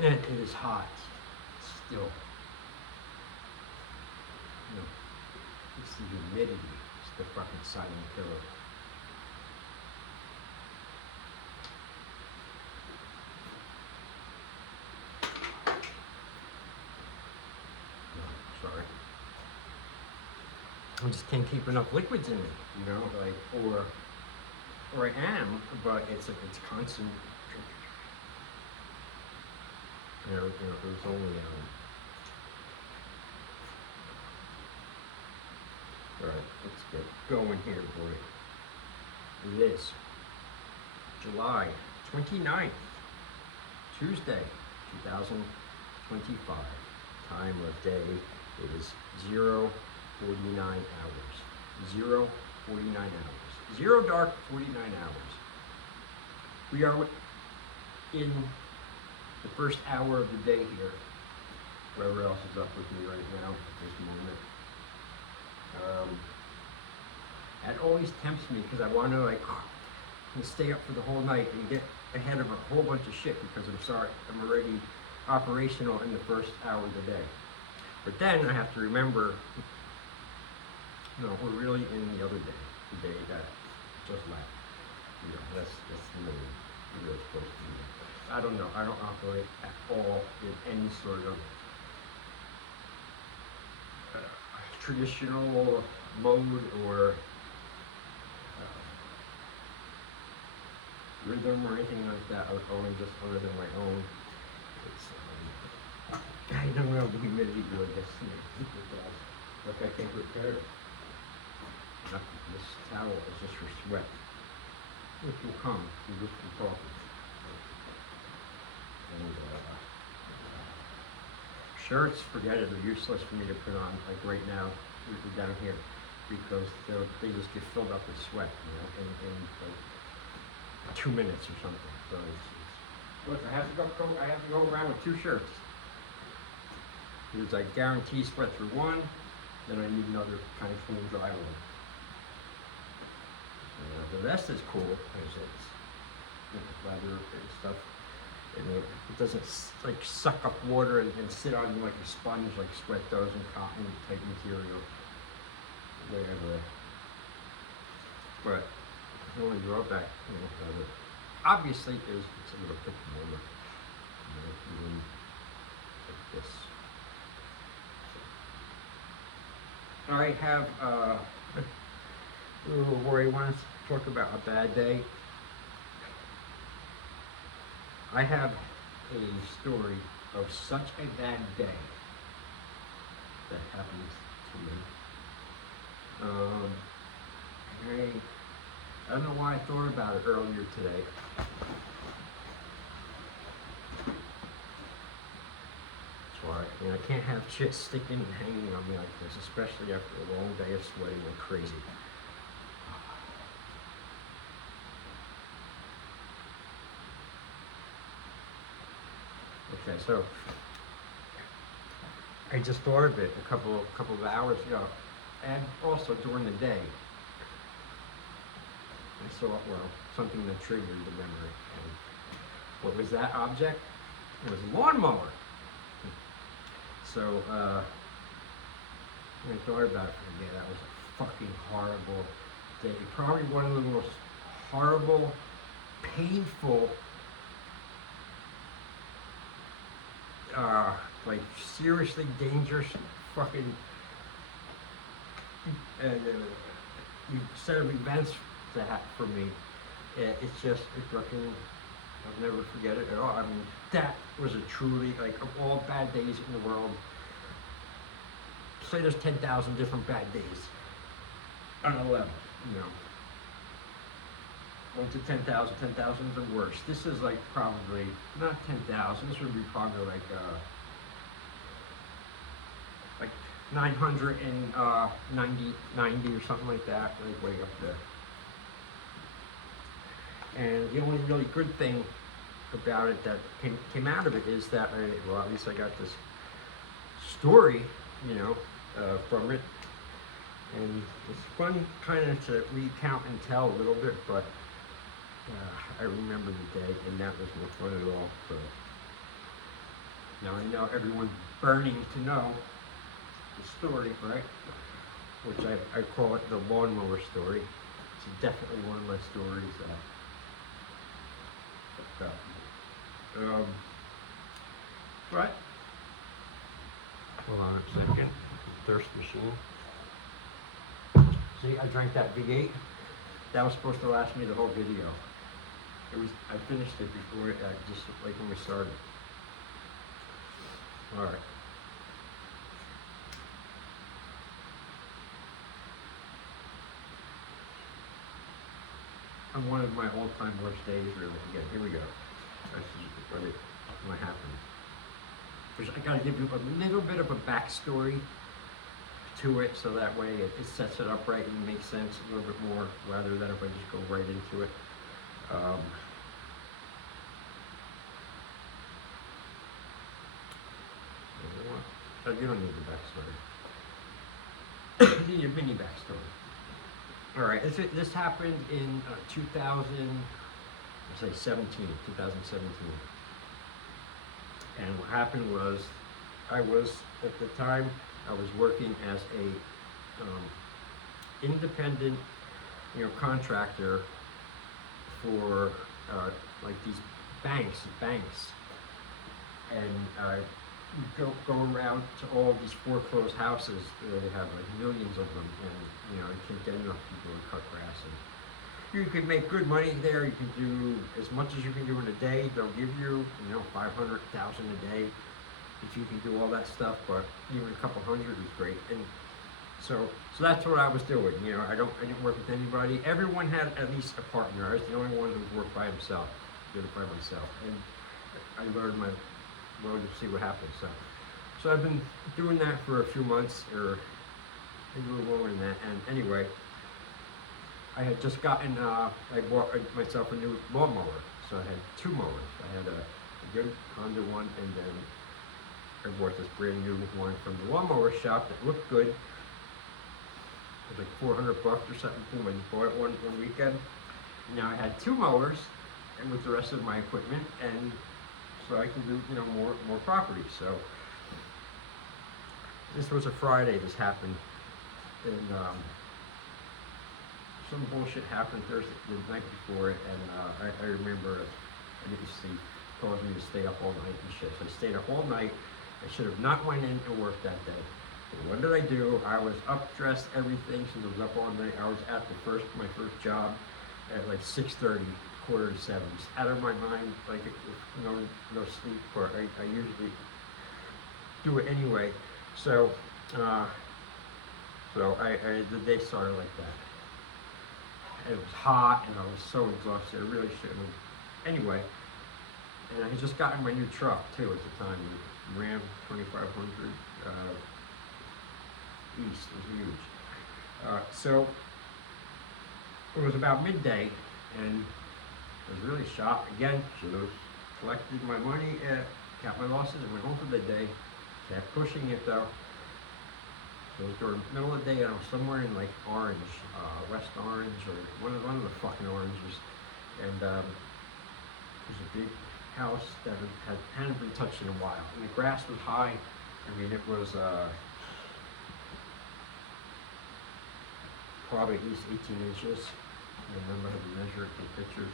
And it is hot still. You know, it's the humidity. It's the fucking silent killer. No, sorry. I just can't keep enough liquids in me, you know, like, or I am, but it's constant. There's only all right, let's get going here, boy. It is July 29th, Tuesday, 2025. Time of day is 0:49 hours. 0:49 hours. Zero dark, 49 hours. We are in the first hour of the day here. Whoever else is up with me right now at this moment. That always tempts me because I want to stay up for the whole night and get ahead of a whole bunch of shit because I'm already operational in the first hour of the day. But then I have to remember, we're really in the other day, the day that just left. That's really supposed to be. I don't know. I don't operate at all in any sort of traditional mode or rhythm or anything like that. Only just other than my own. I don't know, the humidity really gets to me. Look, I can't repair it. This towel is just for sweat. Which will come with the coffee. And shirts, forget it, they're useless for me to put on, like right now, down here, because they just get filled up with sweat, in like 2 minutes or something. So look, I have to go around with 2 shirts. Because I guarantee sweat through one, then I need another kind of clean dry one. The vest is cool because it's leather and stuff, and it doesn't like suck up water and sit on you like a sponge like sweat does in cotton type material, whatever. But the only drawback, of it obviously is it's a little bit warmer. Even like this. I have where I want to talk about a bad day. I have a story of such a bad day that happened to me. I don't know why I thought about it earlier today. I can't have shit sticking and hanging on me like this, especially after a long day of sweating like crazy. Okay, so I just thought of it a couple of hours ago, and also during the day. I saw something that triggered the memory. And what was that object? It was a lawnmower. So I thought about it for a day. That was a fucking horrible day. Probably one of the most horrible, painful, like seriously dangerous fucking set of events to happen for me. It's fucking, I'll never forget it at all. I mean, that was a truly, like, of all bad days in the world, say there's 10,000 different bad days on a level, 1 to 10,000, 10,000 is the worst. This is like probably, not 10,000, this would be probably like 990 or something like that, like way up there. And the only really good thing about it that came out of it is that, at least I got this story, from it. And it's fun kind of to recount and tell a little bit, but I remember the day, and that was no fun at all. So Now I know everyone's burning to know the story, right? Which I call it the lawnmower story. It's definitely one of my stories that, right? Hold on a second. Thirst machine. See, I drank that V8. That was supposed to last me the whole video. I finished it before, just like when we started. All right. On one of my all-time worst days, really. Again, here we go. This is what it might happen. I gotta give you a little bit of a backstory to it, so that way it sets it up right and makes sense a little bit more, rather than if I just go right into it. You don't need the backstory. You need a mini backstory. All right, this happened in 2017. And what happened was, at the time, I was working as a independent, contractor for like these banks, and you go around to all these foreclosed houses. They have like millions of them, and you can't get enough people to cut grass. And you can make good money there. You can do as much as you can do in a day. They'll give you, 500,000 a day if you can do all that stuff. But even a couple hundred is great. And so that's what I was doing. I didn't work with anybody. Everyone had at least a partner. I was the only one who worked by himself. Did it by myself, and I learned to see what happens. So I've been doing that for a few months, or maybe a little longer than that. And anyway, I had just gotten, I bought myself a new lawnmower. So I had two mowers. I had a good Honda one, and then I bought this brand new one from the lawnmower shop that looked good. It was like $400 or something. Boom, I bought it one weekend. Now I had two mowers, and with the rest of my equipment, and so I can do, more property. So this was a Friday. This happened, and some bullshit happened Thursday, the night before it, and I remember I didn't sleep, caused me to stay up all night and shit. So I stayed up all night. I should have not went in to work that day. But what did I do? I was up, dressed, everything, since I was up all night. I was at my first job at like 6:30. 6:45, just out of my mind, like no sleep, or I usually do it anyway. So the day started like that. It was hot, and I was so exhausted. I really shouldn't have. Anyway, and I had just gotten my new truck too at the time, the Ram 2500 East. It was huge. So it was about midday, and I was really shocked. Again, should have collected my money, got my losses, and went home for the day. Kept pushing it though. So it was during the middle of the day, and I was somewhere in like Orange, West Orange, or one of the fucking oranges. And it was a big house that hadn't been touched in a while. And the grass was high. I mean, it was probably at least 18 inches. I remember how to measure it in pictures.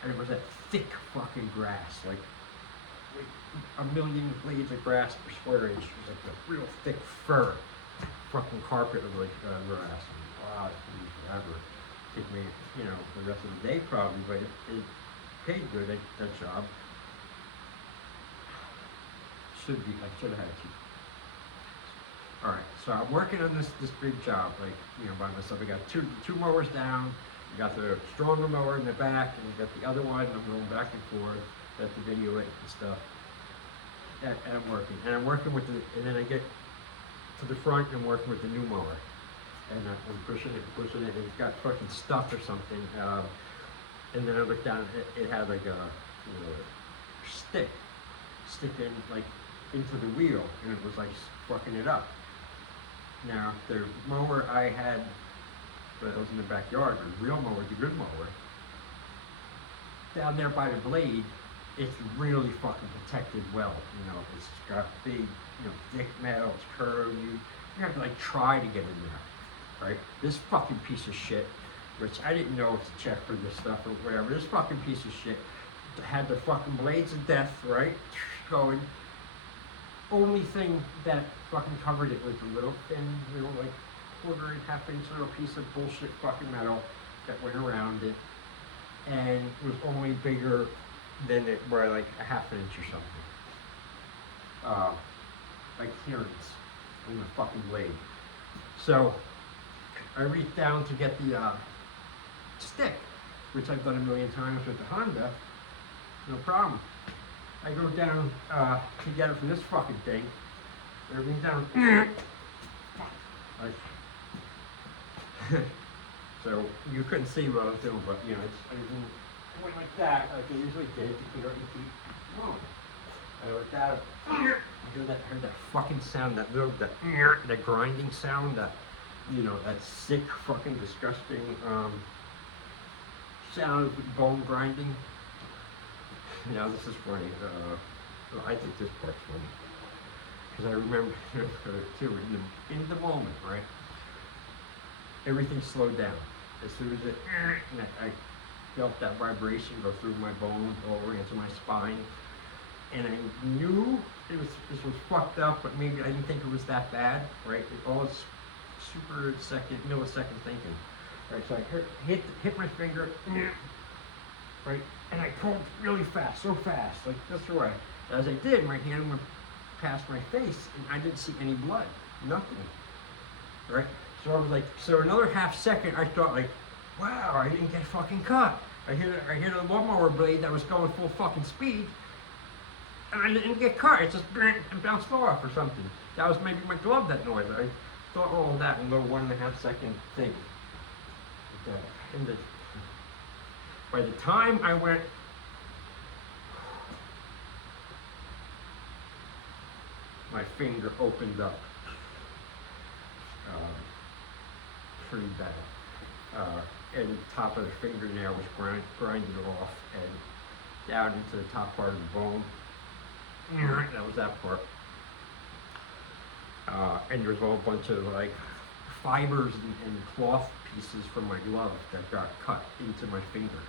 And it was that thick fucking grass, like a million blades of grass per square inch. It was like a real thick fur fucking carpet of like grass. And wow, it took me forever. It took me, the rest of the day probably, but it paid good at that job. I should have had two. All right, so I'm working on this big job, like by myself. I got two mowers down. You got the stronger mower in the back, and you got the other one, and I'm going back and forth. Got the video it and stuff. And I'm working with and then I get to the front, and I'm working with the new mower. And I'm pushing it, and it's got fucking stuck or something. And then I looked down, it had like a stick sticking like into the wheel, and it was like fucking it up. Now, the mower I had, but it was in the backyard, the real mower, the good mower, down there by the blade, it's really fucking protected well. You know, it's got big, you know, thick metal, it's curved. You have to like try to get in there, right? This fucking piece of shit, which I didn't know to check for this stuff or whatever. This fucking piece of shit had the fucking blades of death, right? Going. Only thing that fucking covered it was a little thin, little like quarter and half-inch little piece of bullshit fucking metal that went around it, and was only bigger than it were like a half an inch or something. Like clearance in the fucking blade. So I reached down to get the stick, which I've done a million times with the Honda, no problem. I go down to get it from this fucking thing. I reach down. So you couldn't see what I was doing, but you know, I went like that, like I usually did, to clear it and keep going. I went that. I heard that fucking sound, that little, that grinding sound, that, you know, that sick, fucking disgusting sound of bone grinding. Now this is funny. Well, I think this part's funny because I remember too in the moment, right? Everything slowed down as soon as it. And I felt that vibration go through my bones all the way into my spine, and I knew this was fucked up, but maybe I didn't think it was that bad, right? All this super millisecond thinking, right? So I hit my finger. Right, and I pulled really fast, so fast, like this way. As I did, my hand went past my face, and I didn't see any blood, nothing. Right, so I was like, so another half second, I thought like, wow, I didn't get fucking cut. I hit a lawnmower blade that was going full fucking speed, and I didn't get cut. It just bounced off or something. That was maybe my glove that noise. I thought all of that in a little 1.5 second thing. By the time I went, my finger opened up pretty bad. And the top of the fingernail was grinded off and down into the top part of the bone. That was that part. And there was a whole bunch of like fibers and cloth pieces from my glove that got cut into my finger.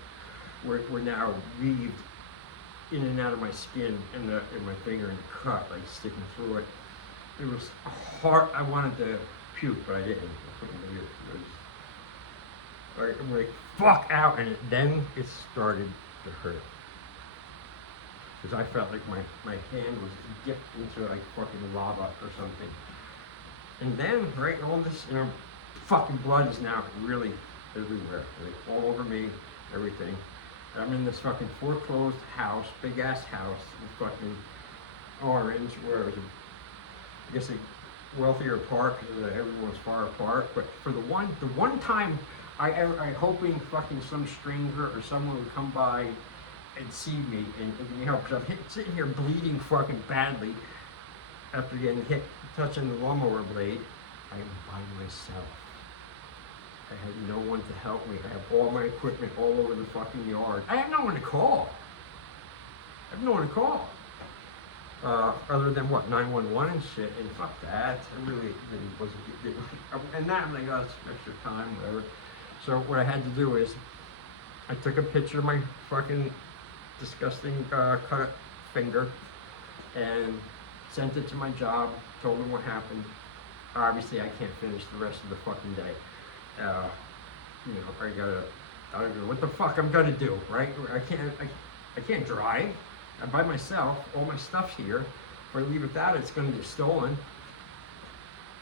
Were now weaved in and out of my skin and my finger and cut, like sticking through it. It was hard. I wanted to puke, but I didn't. I couldn't do it. I'm like, fuck out, and then it started to hurt. Because I felt like my hand was dipped into like fucking lava or something. And then, right, all this, you know, fucking blood is now really everywhere, like all over me, everything. I'm in this fucking foreclosed house, big ass house, in fucking Orange, where it was I guess a wealthier part because everyone's far apart. But for the one time I hoping fucking some stranger or someone would come by and see me and give me help, because I'm sitting here bleeding fucking badly after getting hit, touching the lawnmower blade. I am by myself. I had no one to help me. I have all my equipment all over the fucking yard. I have no one to call. Other than what, 911 and shit, and fuck that. I really wasn't, and that I'm like, oh, it's extra time, whatever. So what I had to do is, I took a picture of my fucking disgusting cut finger, and sent it to my job, told them what happened. Obviously I can't finish the rest of the fucking day. You know, I don't know what the fuck I'm gonna do, right? I can't drive. I'm by myself. All my stuff's here. If I leave it without it, it's gonna get stolen.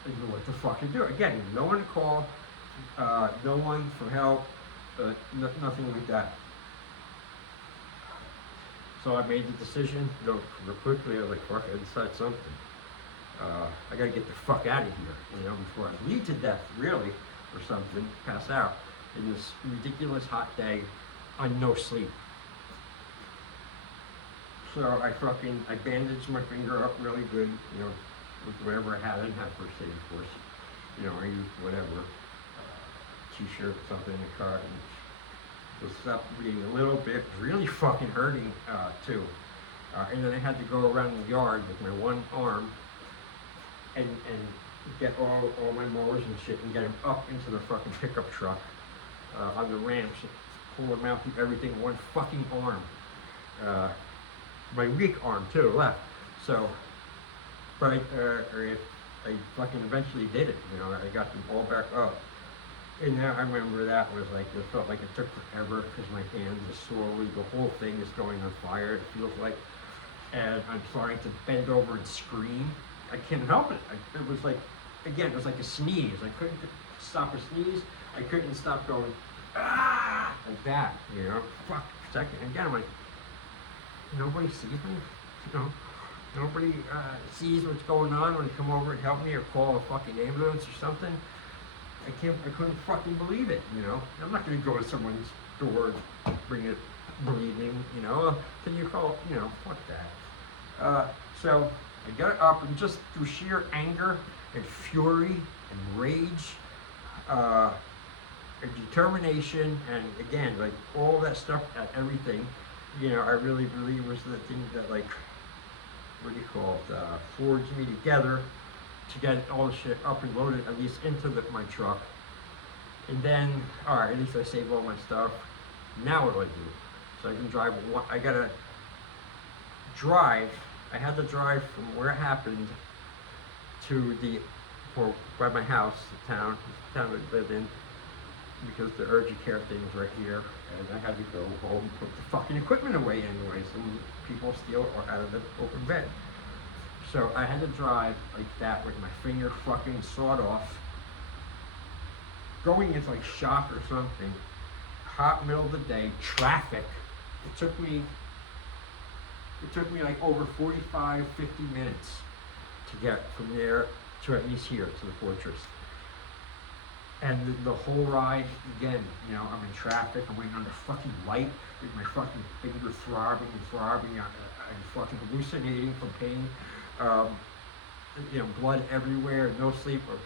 I don't know what the fuck to do. Again, no one to call, no one for help, nothing like that. So I made the decision, you know, real quickly. I was like, fuck, I decided something. I gotta get the fuck out of here, you know, before I bleed to death, really, or something, pass out in this ridiculous hot day on no sleep. So I bandaged my finger up really good, you know, with whatever I had. I didn't have first aid, of course. You know, I used whatever, t-shirt, something in the car, and So stopped bleeding a little bit, really fucking hurting too. And then I had to go around the yard with my one arm and get all my mowers and shit and get them up into the fucking pickup truck on the ramps, pull them out, do everything one fucking arm. My weak arm too, left. So, but I fucking eventually did it, you know, I got them all back up. And I remember that was like, it felt like it took forever because my hands are slowly, the whole thing is going on fire, it feels like. And I'm starting to bend over and scream. I can't help it. It was like, again, it was like a sneeze. I couldn't stop a sneeze. I couldn't stop going, ah, like that, you know. Fuck, second. Again, I'm like, nobody sees me, you know. Nobody sees what's going on when they come over and help me or call a fucking ambulance or something. I couldn't fucking believe it, you know. I'm not gonna go to someone's door and bring it bleeding, you know. Can you call, you know, fuck that. So I got up and just through sheer anger and fury and rage, and determination, and again, like all that stuff, everything, you know, I really believe was the thing that, like, what do you call it, forged me together to get all the shit up and loaded, at least into my truck. And then, all right, at least I saved all my stuff. Now what do I do? So I can drive, I gotta drive, I had to drive from where it happened to or by my house, the town I lived in, because the urgent care thing was right here, and I had to go home and put the fucking equipment away anyway, so people steal it out of the open bed. So I had to drive like that with my finger fucking sawed off, going into like shop or something, hot middle of the day, traffic. It took me like over 45, 50 minutes to get from there to at least here to the fortress. And the whole ride, again, you know, I'm in traffic, I'm waiting on the fucking light, with my fucking finger throbbing and throbbing, I'm fucking hallucinating from pain, you know, blood everywhere, no sleep, or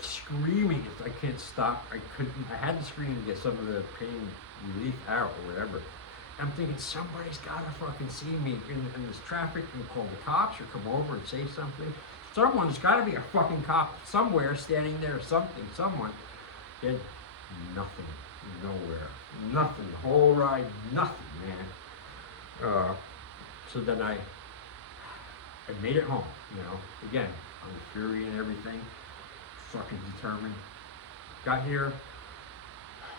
screaming, I can't stop, I had to scream to get some of the pain relief out or whatever. I'm thinking, somebody's gotta fucking see me in this traffic and call the cops or come over and say something. Someone's gotta be a fucking cop somewhere standing there, something, someone. Did nothing, nowhere, nothing, the whole ride, nothing, man. So then I made it home, you know, again, on the fury and everything, fucking determined. Got here,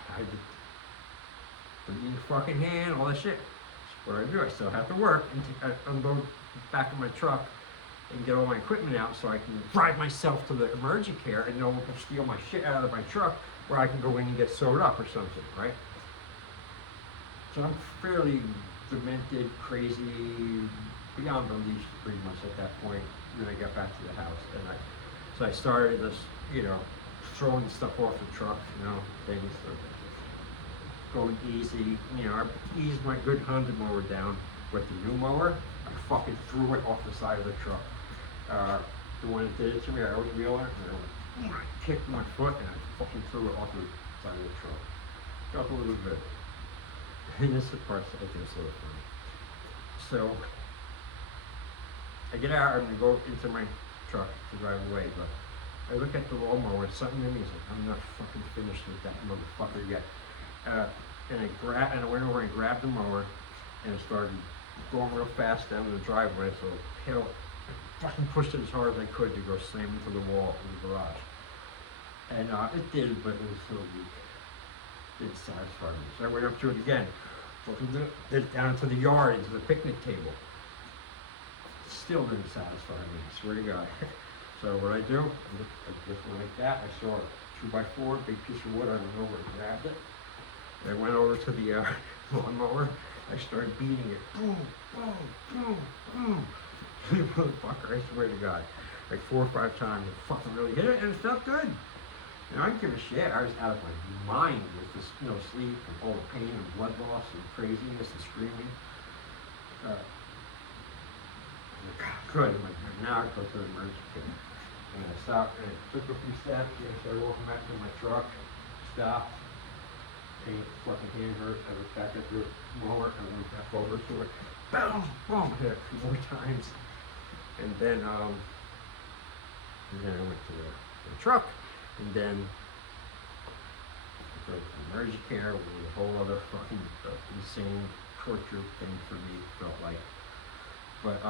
I had the bleeding fucking hand, all that shit. That's what I do, I still have to work and unload the back of my truck and get all my equipment out so I can drive myself to the emergency care and no one can steal my shit out of my truck where I can go in and get sewed up or something, right? So I'm fairly demented, crazy, beyond belief pretty much at that point when I got back to the house. And so I started this, you know, throwing stuff off the truck, you know, things, going easy, you know, I eased my good Honda mower down with the new mower. I fucking threw it off the side of the truck. The one that did it to me, I was wheeling it, and I kicked my foot, and I fucking threw it off the side of the truck. Felt a little bit. And this is the part that I think is a little funny. So, I get out, I'm gonna go into my truck to drive away, but I look at the lawnmower, and something in me is like, I'm not fucking finished with that motherfucker yet. And I went over and grabbed the mower, and I started going real fast down the driveway, so I fucking pushed it as hard as I could to go slam into the wall in the garage. And it did, but it was so weak. It didn't satisfy me. So I went up to it again, fucking did it down into the yard, into the picnic table. Still didn't satisfy me, I swear to God. So what I do, I just went like that. I saw a 2x4, big piece of wood, I went over and grabbed it. I went over to the lawnmower. I started beating it. Boom, boom, boom, boom. Motherfucker, I swear to God. Like 4 or 5 times, it fucking really hit it, and it felt good. You know, I didn't give a shit. I was out of my mind with this, you know, sleep and all the pain and blood loss and craziness and screaming. Good. I'm like, now I go to the emergency care. And I stopped, and I took a few steps, and I started walking back to my truck, stopped. fucking hand hurt. I looked back at the mower, and went back over to it. Boom, boom, hit it a few more times. And then I went to the truck, and then I drove to emergency care, which was a whole other fucking insane torture thing for me, felt like. But, I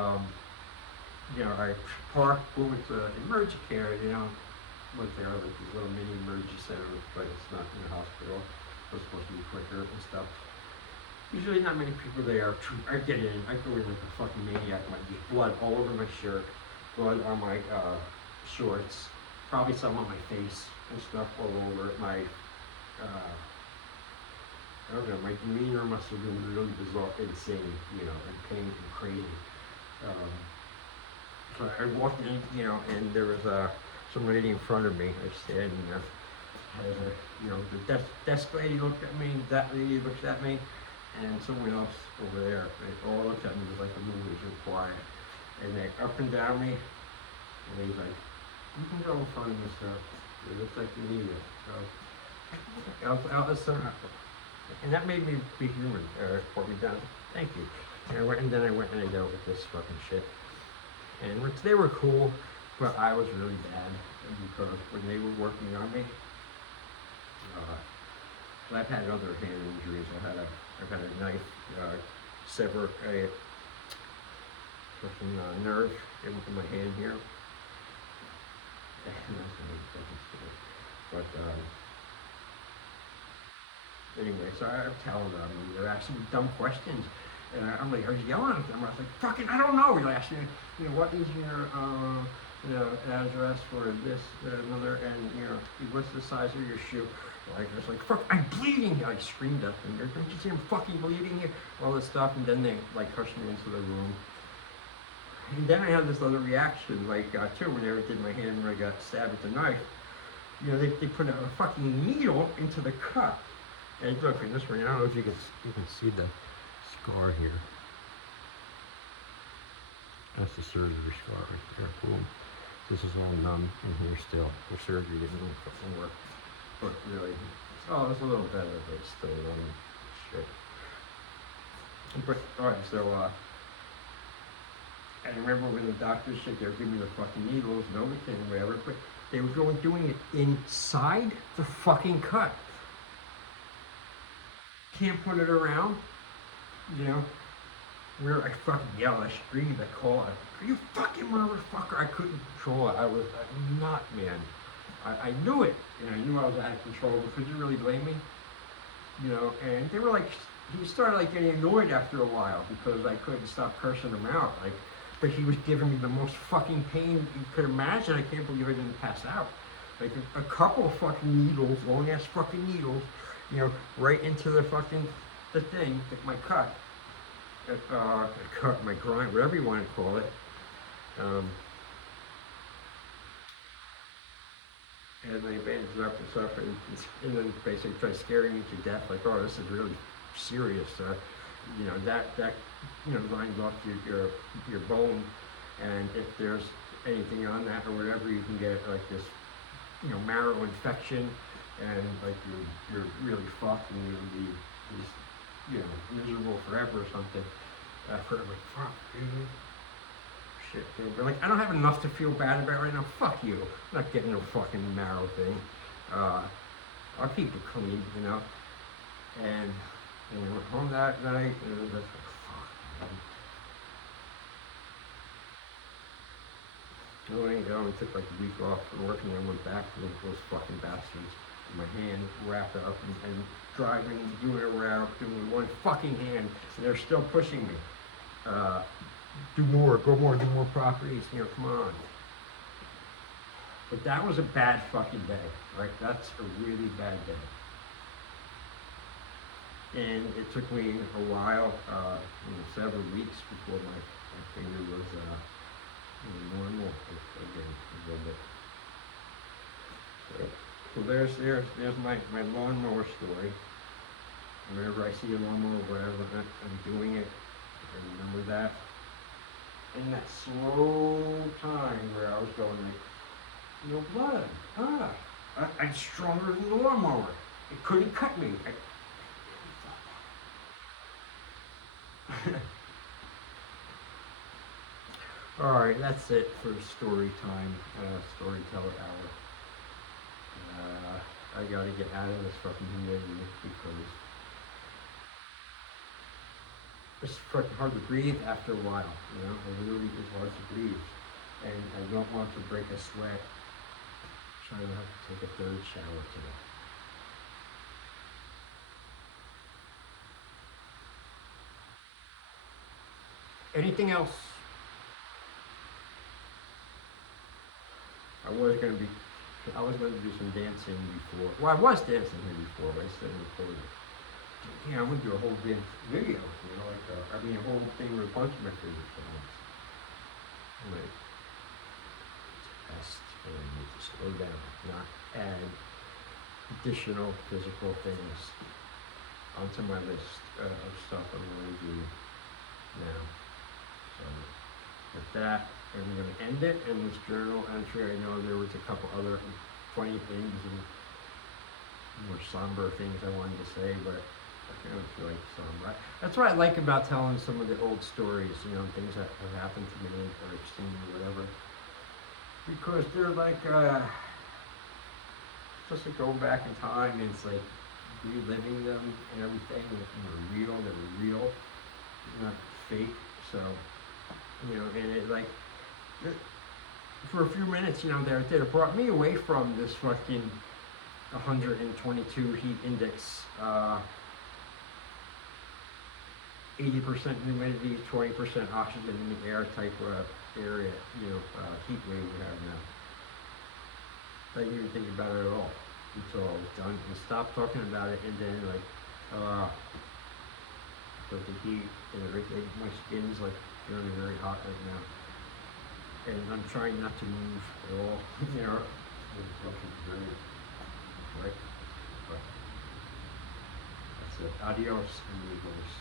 parked, went to emergency care, went there, like these little mini emergency centers, but it's not in a hospital. It was supposed to be quicker and stuff. Usually not many people there. I get in, I go in like a fucking maniac, like there's blood all over my shirt, blood on my shorts, probably some on my face and stuff all over my, I don't know, my demeanor must have been really bizarre, insane, and pain and crazy. So I walked in, and there was some lady in front of me. I standing there. The desk lady looked at me, that lady looked at me, and someone else over there. They all looked at me like the movie was real quiet. And they up and down me, and he's like, "You can go in front of me, sir. It looks like you need it." So I'll listen up. And that made me be human, put me down. Thank you. And then I went and I dealt with this fucking shit. And they were cool, but I was really bad because when they were working on me, I've had other hand injuries. I've had a knife sever a fucking nerve in my hand here. That's a fucking story. But anyway, so I'm telling them, they're asking me dumb questions. And I'm like, I was yelling at them. I was like, fucking, I don't know. He's asking me, what is your, address for this, another, and, what's the size of your shoe? Like, I was like, fuck, I'm bleeding here. I screamed at them. Don't you see I'm fucking bleeding here? All this stuff. And then they, hushed me into the room. And then I had this other reaction, too, when they did my hand where I got stabbed with the knife. They put a fucking needle into the cut. And look, in this one, I don't know if you can see the scar here. That's the surgery scar right there. Boom. This is all numb in here still. The surgery didn't really fucking work. But really, it's a little better, but it's still shit. But alright, so I remember when the doctors said they were giving me the fucking needles and everything, whatever, but they were doing it inside the fucking cut. Can't put it around, where I fucking yelled, I screamed, I called, you fucking motherfucker, I couldn't control it, I was not, man. I knew it, and I knew I was out of control, but could you really blame me? And they were he started getting annoyed after a while, because I couldn't stop cursing him out, but he was giving me the most fucking pain you could imagine. I can't believe I didn't pass out. A couple of fucking needles, long ass fucking needles, right into the thing, my cut, my grind, whatever you want to call it. And they bandaged it up and stuff, and then basically tried scaring me to death, oh, this is really serious. That lines off your bone, and if there's anything on that or whatever, you can get this, marrow infection, and you're really fucked, and you'll be just, miserable forever or something. I'm like, fuck, dude. Shit, dude. But I don't have enough to feel bad about right now. Fuck you. I'm not getting no fucking marrow thing. I'll keep it clean, And we went home that night, and it was like, fuck, man. I took a week off from work, and I went back to those fucking bastards. My hand wrapped up and driving, doing a route, doing one fucking hand, and they're still pushing me. Do more, go more, do more properties, come on. But that was a bad fucking day, right? That's a really bad day. And it took me a while, several weeks before my finger was normal again a little bit. So there's my lawnmower story. Whenever I see a lawnmower, whatever, I'm doing it. I remember that. In that slow time where I was going blood. I'm stronger than the lawnmower. It couldn't cut me. All right, that's it for story time, storyteller hour. I gotta get out of this fucking humidity because it's fucking hard to breathe after a while. You know, it really is hard to breathe, and I don't want to break a sweat. Trying to have to take a third shower today. Anything else? I was gonna be, I was gonna do some dancing before. Well, I was dancing here before, but I just didn't record it. Yeah, I'm gonna do a whole dance video. You know, like a whole thing with a bunch of my favorite songs. Like, test, and I need to slow down, not add additional physical things onto my list of stuff I'm going to do now. So with that, I'm going to end it. In this journal entry, I know there was a couple other funny things and more somber things I wanted to say, but I kind of feel like somber. That's what I like about telling some of the old stories, you know, things that have happened to me or I've seen or whatever. Because they're like, just like going back in time, and it's like reliving them and everything, and they were real, not fake. So, you know, and it like, for a few minutes, you know, there it brought me away from this fucking 122 heat index, 80% humidity, 20% oxygen in the air type area, you know, heat wave we have now. I didn't even think about it at all until I was done and stopped talking about it, and then like, but the heat and everything, my skin's like very, very hot right now, and I'm trying not to move at all. You know, it's fucking great, right? But that's it. Adios, amigos.